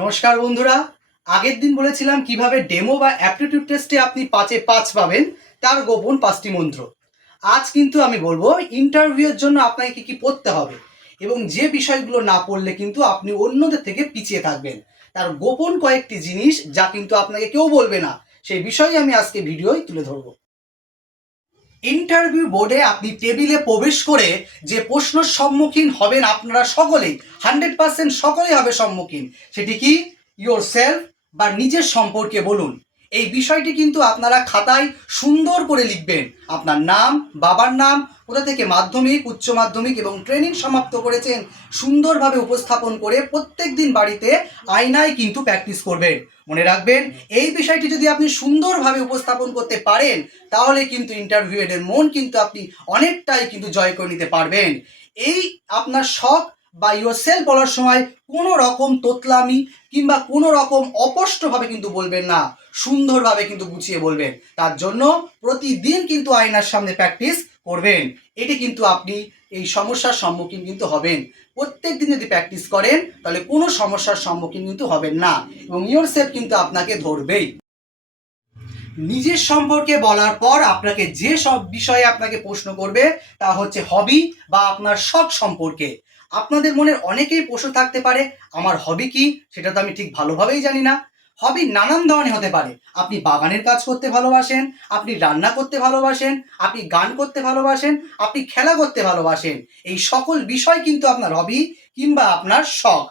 নমস্কার বন্ধুরা। আগের দিন বলেছিলাম কিভাবে ডেমো বা অ্যাপটিটিউড টেস্টে আপনি 5-এ 5 পাবেন, তার গোপন 5টি মন্ত্র। আজ কিন্তু আমি বলবো ইন্টারভিউয়ের জন্য আপনাকে কি কি পড়তে হবে এবং যে বিষয়গুলো না পড়লে কিন্তু আপনি অন্যদের থেকে পিছিয়ে থাকবেন, তার গোপন কয়েকটি জিনিস যা কিন্তু আপনাকে কেউ বলবে না, সেই বিষয়ে আমি আজকে ভিডিওয় তুলে ধরবো। ইন্টারভিউ বোর্ডে আপনি টেবিলে প্রবেশ করে যে প্রশ্নের সম্মুখীন হবেন আপনারা সকলেই, 100% সকলেই হবে সম্মুখীন, সেটি কি? ইয়োর সেলফ বা নিজের সম্পর্কে বলুন। এই বিষয়টি কিন্তু আপনারা খাতায় সুন্দর করে লিখবেন। আপনার নাম, বাবার নাম, কোথা থেকে মাধ্যমিক, উচ্চ মাধ্যমিক এবং ট্রেনিং সমাপ্ত করেছেন, সুন্দরভাবে উপস্থাপন করে প্রত্যেক দিন বাড়িতে আয়নায় কিন্তু প্র্যাকটিস করবেন। মনে রাখবেন, এই বিষয়টি যদি আপনি সুন্দরভাবে উপস্থাপন করতে পারেন, তাহলে কিন্তু ইন্টারভিউয়ের মন কিন্তু আপনি অনেকটাই কিন্তু জয় করে নিতে পারবেন। এই আপনার শখ বা ইয়োরসেলফ বলার সময় কোনো রকম তোতলামি কিংবা কোনো রকম অস্পষ্টভাবে কিন্তু বলবেন না, সুন্দরভাবে কিন্তু গুছিয়ে বলবেন। তার জন্য প্রতিদিন কিন্তু আয়নার সামনে প্র্যাকটিস করবেন। এটি কিন্তু আপনি এই সমস্যার সম্মুখীন কিন্তু হবেন। প্রত্যেক দিন যদি প্র্যাকটিস করেন তাহলে কোনো সমস্যার সম্মুখীন কিন্তু হবেন না এবং ইয়োরসেলফ কিন্তু আপনাকে ধরবেই। নিজের সম্পর্কে বলার পর আপনাকে যে সব বিষয়ে আপনাকে প্রশ্ন করবে তা হচ্ছে হবি বা আপনার শখ সম্পর্কে। আপনাদের মনের অনেকেই প্রশ্ন থাকতে পারে, আমার হবি কি? সেটা তো আমি ঠিক ভালোভাবেই জানি না। হবি নানান ধরনের হতে পারে। আপনি বাগানের কাজ করতে ভালোবাসেন, আপনি রান্না করতে ভালোবাসেন, আপনি গান করতে ভালোবাসেন, আপনি খেলা করতে ভালোবাসেন। এই সকল বিষয় কিন্তু আপনার হবি কিংবা আপনার শখ।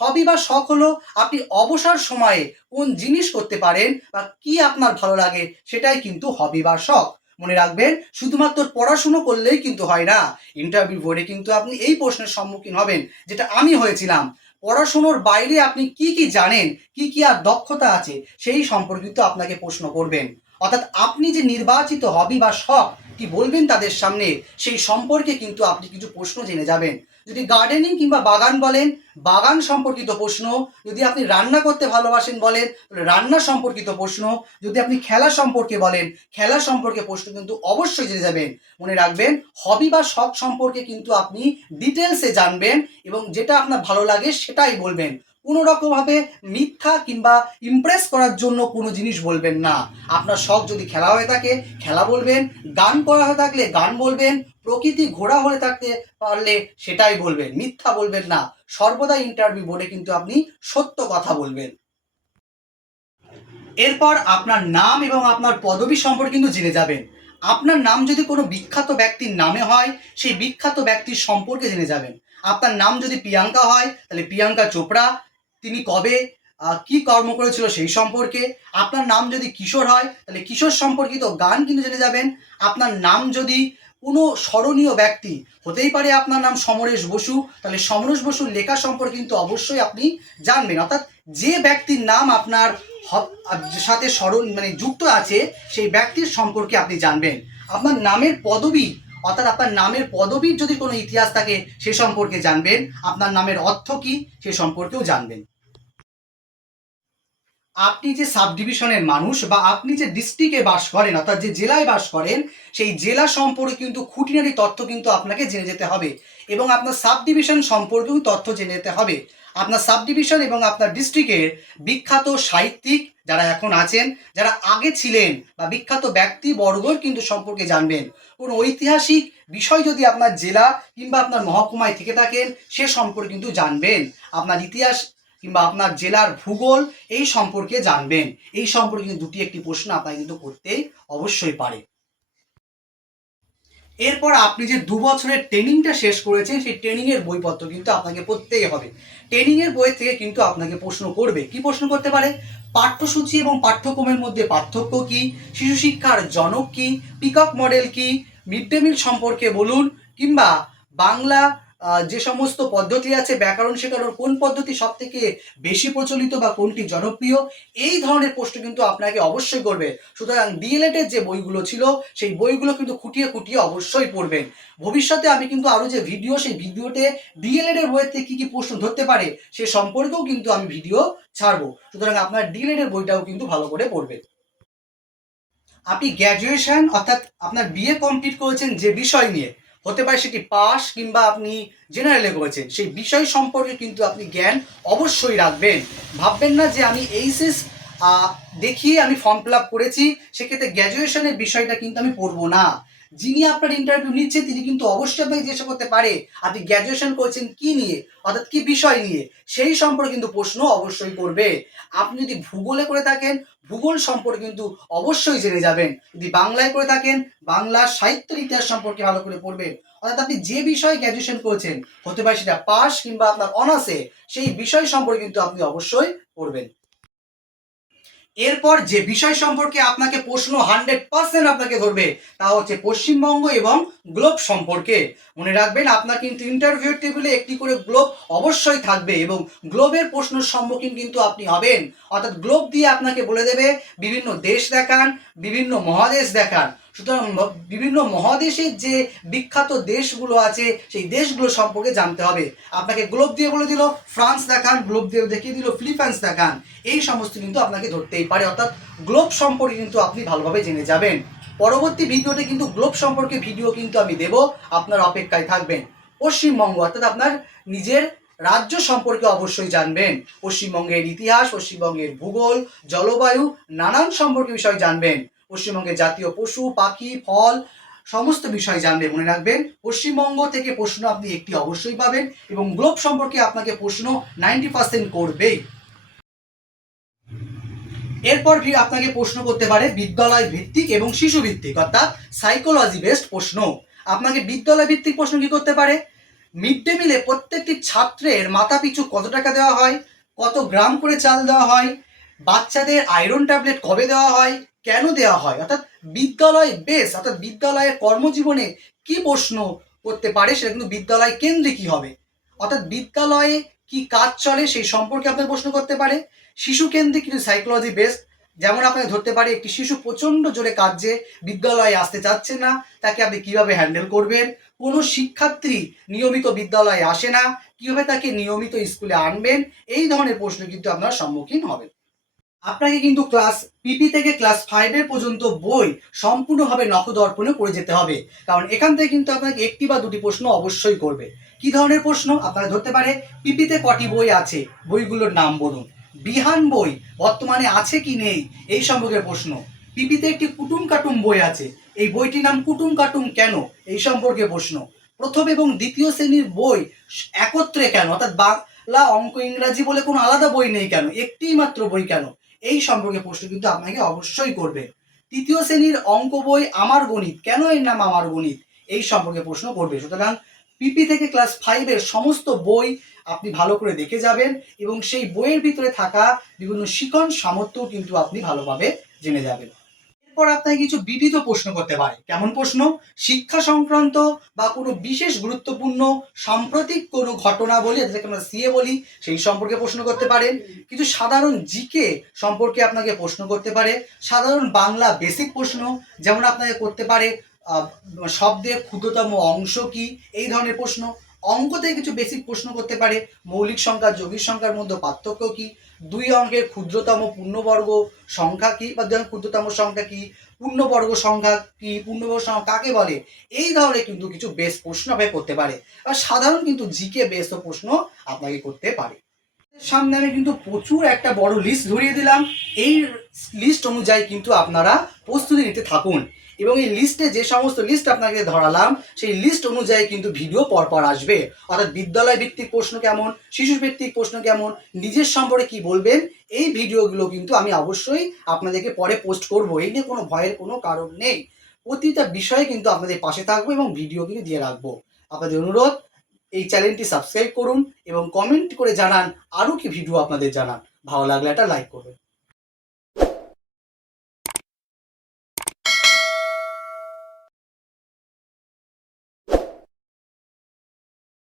হবি বা শখ হলো আপনি অবসর সময়ে কোন জিনিস করতে পারেন বা কি আপনার ভালো লাগে, সেটাই কিন্তু হবি বা শখ। মনে রাখবেন, শুধুমাত্র পড়াশুনো করলেই কিন্তু হয় না। ইন্টারভিউ বোর্ডে কিন্তু আপনি এই প্রশ্নের সম্মুখীন হবেন, যেটা আমি হয়েছিলাম। পড়াশুনোর বাইরে আপনি কি কি জানেন, কি কি আর দক্ষতা আছে, সেই সম্পর্কিত আপনাকে প্রশ্ন করবেন। অর্থাৎ আপনি যে নির্বাচিত হবি বা শখ কি বলবেন তাদের সামনে, সেই সম্পর্কে কিন্তু আপনি কিছু প্রশ্ন জেনে যাবেন। যদি গার্ডেনিং কিংবা বাগান বলেন, বাগান সম্পর্কিত প্রশ্ন। যদি আপনি রান্না করতে ভালোবাসেন বলেন, রান্না সম্পর্কিত প্রশ্ন। যদি আপনি খেলা সম্পর্কে বলেন, খেলা সম্পর্কে প্রশ্ন কিন্তু অবশ্যই জেনে যাবেন। মনে রাখবেন, হবি বা শখ সম্পর্কে কিন্তু আপনি ডিটেলসে জানবেন এবং যেটা আপনার ভালো লাগে সেটাই বলবেন। কোনো রকমভাবে মিথ্যা কিংবা ইমপ্রেস করার জন্য কোনো জিনিস বলবেন না। আপনার শখ যদি খেলা হয়ে থাকে খেলা বলবেন, গান করা হয়ে থাকলে গান বলবেন, প্রকৃতি ঘোরা হয়ে থাকতে পারলে সেটাই বলবেন, মিথ্যা বলবেন না। সর্বদা ইন্টারভিউ বোর্ডে কিন্তু আপনি সত্য কথা বলবেন। এরপর আপনার নাম এবং আপনার পদবি সম্পর্কে কিন্তু জেনে যাবেন। আপনার নাম যদি কোনো বিখ্যাত ব্যক্তির নামে হয়, সেই বিখ্যাত ব্যক্তির সম্পর্কে জেনে যাবেন। আপনার নাম যদি প্রিয়াঙ্কা হয় তাহলে প্রিয়াঙ্কা চোপড়া, তিনি কবে কি কর্ম করেছিল সেই সম্পর্কে। আপনার নাম যদি কিশোর হয় তাহলে কিশোর সম্পর্কিত গান কিন্তু জেনে যাবেন। আপনার নাম যদি কোনো স্মরণীয় ব্যক্তি, হতেই পারে আপনার নাম সমরেশ বসু, তাহলে সমরেশ বসুর লেখা সম্পর্কে কিন্তু অবশ্যই আপনি জানবেন। অর্থাৎ যে ব্যক্তির নাম আপনার সাথে স্মরণ যুক্ত আছে, সেই ব্যক্তির সম্পর্কে আপনি জানবেন। আপনার নামের পদবি, অর্থাৎ আপনার নামের পদবীর যদি কোনো ইতিহাস থাকে সে সম্পর্কে জানবেন। আপনার নামের অর্থ কী সে সম্পর্কেও জানবেন। আপনি যে সাব ডিভিশনের মানুষ বা আপনি যে ডিস্ট্রিক্টে বাস করেন, অর্থাৎ যে জেলায় বাস করেন, সেই জেলা সম্পর্কে কিন্তু খুঁটিনাটি তথ্য কিন্তু আপনাকে জেনে যেতে হবে এবং আপনার সাব ডিভিশন সম্পর্কেও তথ্য জেনে যেতে হবে। আপনার সাব ডিভিশন এবং আপনার ডিস্ট্রিক্টের বিখ্যাত সাহিত্যিক যারা এখন আছেন, যারা আগে ছিলেন বা বিখ্যাত ব্যক্তিবর্গর কিন্তু সম্পর্কে জানবেন। কোনো ঐতিহাসিক বিষয় যদি আপনার জেলা কিংবা আপনার মহকুমায় থেকে থাকেন, সে সম্পর্কে কিন্তু জানবেন। আপনার ইতিহাস কিংবা আপনার জেলার ভূগোল এই সম্পর্কে জানবেন। এই সম্পর্কে কিন্তু দুটি একটি প্রশ্ন আপনাকে কিন্তু করতেই অবশ্যই পারে। এরপর আপনি যে 2 বছরের ট্রেনিংটা শেষ করেছেন, সেই ট্রেনিংয়ের বইপত্র কিন্তু আপনাকে পড়তেই হবে। ট্রেনিংয়ের বই থেকে কিন্তু আপনাকে প্রশ্ন করবে। কি প্রশ্ন করতে পারে? পাঠ্যসূচি এবং পাঠ্যক্রমের মধ্যে পার্থক্য কী? শিশু শিক্ষার জনক কী? পিকক মডেল কী? মিড ডে মিল সম্পর্কে বলুন, কিংবা বাংলা যে সমস্ত পদ্ধতি আছে ব্যাকরণ শেখানোর, কোন পদ্ধতি সবথেকে বেশি প্রচলিত বা কোনটি জনপ্রিয়, এই ধরনের প্রশ্ন কিন্তু আপনাকে অবশ্যই করবে। সুতরাং ডিএলএডের যে বইগুলো ছিল সেই বইগুলো কিন্তু খুঁটিয়ে খুঁটিয়ে অবশ্যই পড়বেন। ভবিষ্যতে আমি কিন্তু আরও যে ভিডিও, সেই ভিডিওতে ডিএলএডের বইয়ের থেকে কী কী প্রশ্ন ধরতে পারে সে সম্পর্কেও কিন্তু আমি ভিডিও ছাড়বো। সুতরাং আপনার ডিএলএডের বইটাও কিন্তু ভালো করে পড়বেন। আপনি গ্র্যাজুয়েশন অর্থাৎ আপনার বিএ কমপ্লিট করেছেন যে বিষয় নিয়ে, হতে পারে সেটি পাস কিংবা আপনি জেনারেলে করেছেন, সেই বিষয় সম্পর্কে কিন্তু আপনি জ্ঞান অবশ্যই রাখবেন। ভাববেন না যে আমি এইচএস দেখিয়ে আমি ফর্ম ফিল আপ করেছি, সেক্ষেত্রে গ্র্যাজুয়েশনের বিষয়টা কিন্তু আমি পড়বো না। যিনি আপনার ইন্টারভিউ নিচ্ছে তিনি কিন্তু অবশ্যই আপনাকে জিজ্ঞাসা করতে পারে আপনি গ্র্যাজুয়েশন করেছেন কি নিয়ে, অর্থাৎ কি বিষয় নিয়ে, সেই সম্পর্কে কিন্তু প্রশ্ন অবশ্যই করবে। আপনি যদি ভূগোলে করে থাকেন ভূগোল সম্পর্কে কিন্তু অবশ্যই জেনে যাবেন, যদি বাংলায় করে থাকেন বাংলা সাহিত্যের ইতিহাস সম্পর্কে ভালো করে পড়বেন। অর্থাৎ আপনি যে বিষয়ে গ্র্যাজুয়েশন করেছেন, হতে পারে সেটা পাস কিংবা আপনার অনার্সে, সেই বিষয় সম্পর্কে কিন্তু আপনি অবশ্যই পড়বেন। এরপর যে বিষয় সম্পর্কে আপনাকে প্রশ্ন 100% আপনাকে ধরবে তা হচ্ছে পশ্চিমবঙ্গ এবং গ্লোব সম্পর্কে। মনে রাখবেন আপনার কিন্তু ইন্টারভিউ টেবিলে একটি করে গ্লোব অবশ্যই থাকবে এবং গ্লোবের প্রশ্নের সম্মুখীন কিন্তু আপনি হবেন। অর্থাৎ গ্লোব দিয়ে আপনাকে বলে দেবে বিভিন্ন দেশ দেখান, বিভিন্ন মহাদেশ দেখান। সুতরাং বিভিন্ন মহাদেশের যে বিখ্যাত দেশগুলো আছে সেই দেশগুলো সম্পর্কে জানতে হবে। আপনাকে গ্লোব দিয়ে বলে দিল ফ্রান্স দেখান, গ্লোব দিয়ে দেখিয়ে দিল ফিলিপাইন্স দেখান, এই সমস্ত কিন্তু আপনাকে ধরতেই পারে। অর্থাৎ গ্লোব সম্পর্কে কিন্তু আপনি ভালোভাবে জেনে যাবেন। পরবর্তী ভিডিওতে কিন্তু গ্লোব সম্পর্কে ভিডিও কিন্তু আমি দেব, আপনার অপেক্ষায় থাকবেন। পশ্চিমবঙ্গ অর্থাৎ আপনার নিজের রাজ্য সম্পর্কে অবশ্যই জানবেন। পশ্চিমবঙ্গের ইতিহাস, পশ্চিমবঙ্গের ভূগোল, জলবায়ু, নানান সম্পর্কে বিষয় জানবেন। পশ্চিমবঙ্গের জাতীয় পশু, পাখি, ফল সমস্ত বিষয় জানবেন। মনে রাখবেন পশ্চিমবঙ্গ থেকে প্রশ্ন আপনি একটি অবশ্যই পাবেন এবং গ্লোব সম্পর্কে আপনাকে প্রশ্ন 90% করবেই। এরপর আপনাকে প্রশ্ন করতে পারে বিদ্যালয় ভিত্তিক এবং শিশু ভিত্তিক অর্থাৎ সাইকোলজি বেসড প্রশ্ন। আপনাকে বিদ্যালয় ভিত্তিক প্রশ্ন কি করতে পারে, মিড ডে মিলে প্রত্যেকটি ছাত্রের মাথা পিছু কত টাকা দেওয়া হয়, কত গ্রাম করে চাল দেওয়া হয়, বাচ্চাদের আয়রন ট্যাবলেট কবে দেওয়া হয়, কেন দেওয়া হয়, অর্থাৎ বিদ্যালয় বেস অর্থাৎ বিদ্যালয়ের কর্মজীবনে কি প্রশ্ন করতে পারে সেটা কিন্তু বিদ্যালয় কেন্দ্রিকই হবে। অর্থাৎ বিদ্যালয়ে কি কাজ চলে সেই সম্পর্কে আপনার প্রশ্ন করতে পারে। শিশু কেন্দ্রিক কিন্তু সাইকোলজি বেসড, যেমন আপনাকে ধরতে পারে একটি শিশু প্রচণ্ড জোরে কাঁদছে, বিদ্যালয়ে আসতে চাচ্ছে না, তাকে আপনি কিভাবে হ্যান্ডেল করবেন। কোনো শিক্ষার্থী নিয়মিত বিদ্যালয়ে আসে না, কিভাবে তাকে নিয়মিত স্কুলে আনবেন, এই ধরনের প্রশ্ন কিন্তু আপনারা সম্মুখীন হবেন। আপনাকে কিন্তু ক্লাস পিপি থেকে ক্লাস 5 পর্যন্ত বই সম্পূর্ণভাবে নখদর্পণে করে যেতে হবে, কারণ এখান থেকে কিন্তু আপনাকে একটি বা দুটি প্রশ্ন অবশ্যই করবে। কি ধরনের প্রশ্ন আপনারা ধরতে পারে, পিপিতে কটি বই আছে, বইগুলোর নাম বলুন। বিহান বই বর্তমানে আছে কি নেই এই সম্পর্কে প্রশ্ন। পিপিতে একটি কুটুম কাটুম বই আছে, এই বইটির নাম কুটুম কাটুম কেন, এই সম্পর্কে প্রশ্ন। প্রথম এবং দ্বিতীয় শ্রেণীর বই একত্রে কেন, অর্থাৎ বাংলা অঙ্ক ইংরাজি বলে কোনো আলাদা বই নেই কেন, একটিই মাত্র বই কেন, এই সম্পর্কে প্রশ্ন কিন্তু আপনাকে অবশ্যই করবে। তৃতীয় শ্রেণীর অঙ্ক বই আমার গণিত, কেন এর নাম আমার গণিত, এই সম্পর্কে প্রশ্ন করবে। সুতরাং পিপি থেকে ক্লাস 5 সমস্ত বই আপনি ভালো করে দেখে যাবেন এবং সেই বইয়ের ভিতরে থাকা বিভিন্ন শিখন সামর্থ্য কিন্তু আপনি ভালোভাবে জেনে যাবেন। এরপর আপনাকে কিছু বিবিধ প্রশ্ন করতে পারে। কেমন প্রশ্ন, শিক্ষা সংক্রান্ত বা কোনো বিশেষ গুরুত্বপূর্ণ সাম্প্রতিক কোনো ঘটনা বলি, যেটাকে আমরা সিএ বলি, সেই সম্পর্কে প্রশ্ন করতে পারেন। কিছু সাধারণ জিকে সম্পর্কে আপনাকে প্রশ্ন করতে পারে। সাধারণ বাংলা বেসিক প্রশ্ন, যেমন আপনাকে করতে পারে শব্দের ক্ষুদ্রতম অংশ কি, এই ধরনের প্রশ্ন। অঙ্ক থেকে কিছু বেসিক প্রশ্ন করতে পারে, মৌলিক সংখ্যা যৌগিক সংখ্যার মধ্যে পার্থক্য কি, দুই অঙ্কের ক্ষুদ্রতম পূর্ণবর্গ সংখ্যা কি বা ক্ষুদ্রতম সংখ্যা কি, পূর্ণবর্গ সংখ্যা কি, পূর্ণবর্গ সংখ্যা কাকে বলে, এই ধরনের কিন্তু কিছু বেস প্রশ্ন আপনাকে করতে পারে। আর সাধারণ কিন্তু জিকে বেস প্রশ্ন আপনাকে করতে পারে। সামনে আমি কিন্তু প্রচুর একটা বড় লিস্ট ধরিয়ে দিলাম, এই লিস্ট অনুযায়ী কিন্তু আপনারা প্রস্তুতি নিতে থাকুন এবং এই লিস্টে যে সমস্ত লিস্ট আপনাকে ধরালাম সেই লিস্ট অনুযায়ী কিন্তু ভিডিও পরপর আসবে। অর্থাৎ বিদ্যালয় ভিত্তিক প্রশ্ন কেমন, শিশু ভিত্তিক প্রশ্ন কেমন, নিজের সম্পর্কে কি বলবেন, এই ভিডিওগুলো কিন্তু আমি অবশ্যই আপনাদেরকে পরে পোস্ট করব। এই নিয়ে কোনো ভয়ের কোনো কারণ নেই, প্রতিটা বিষয়ে কিন্তু আপনাদের পাশে থাকবো এবং ভিডিও কিন্তু দিয়ে রাখবো। আপনাদের অনুরোধ এই চ্যানেলটি সাবস্ক্রাইব করুন এবং কমেন্ট করে জানান আরও কি ভিডিও আপনাদের জানান। ভালো লাগলে একটা লাইক করবেন।